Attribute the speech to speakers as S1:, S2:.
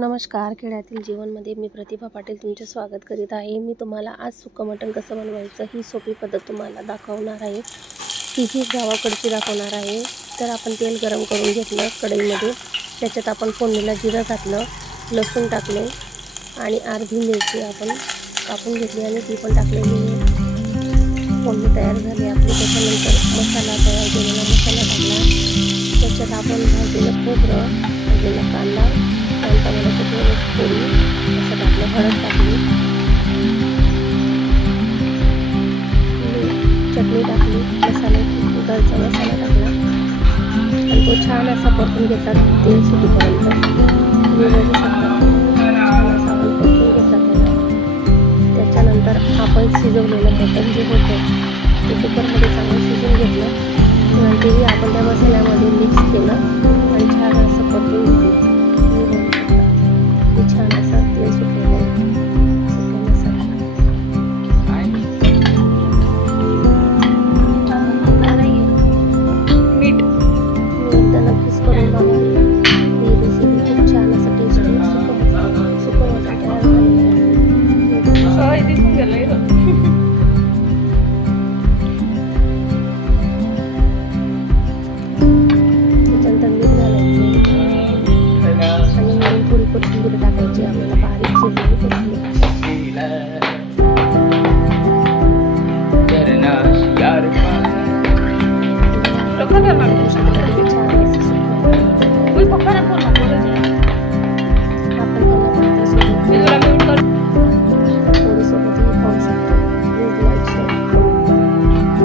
S1: नमस्कार. खेड्यातील जीवनमध्ये मी प्रतिभा पाटील तुमचे स्वागत करीत आहे. मी तुम्हाला आज सुकं मटण कसं बनवायचं ही सोपी पद्धत तुम्हाला दाखवणार आहे. ती ही गावाकडची दाखवणार आहे तर आपण तेल गरम करून घेतलं कढईमध्ये. त्याच्यात आपण फोडणीला जिरं घातलं लसूण टाकले आणि अर्धी मिरची आपण कापून घेतली आणि ती पण टाकलेली आहे. फोडणी तयार झाली आपली. त्याच्यानंतर मसाला तयार केलेला मसाला टाकला. त्याच्यात आपण घातलेलं खोबरं घातलेला कांदा टमाट्याचं थोडं पोळी असं टाकलं हळद टाकली चटणी टाकली मसाले दुधाचा मसाला टाकला आणि तो छान असा परतून घेतला तेल सुटीपर्यंत तुम्ही बघू शकता छान असा आपण परतून घेतला त्याला त्याच्यानंतर आपण शिजवलेलं मटण जे होतं ते कुकरमध्ये चांगलं शिजवून घेतलं. तेही आपण त्या मसाल्यामध्ये मिक्स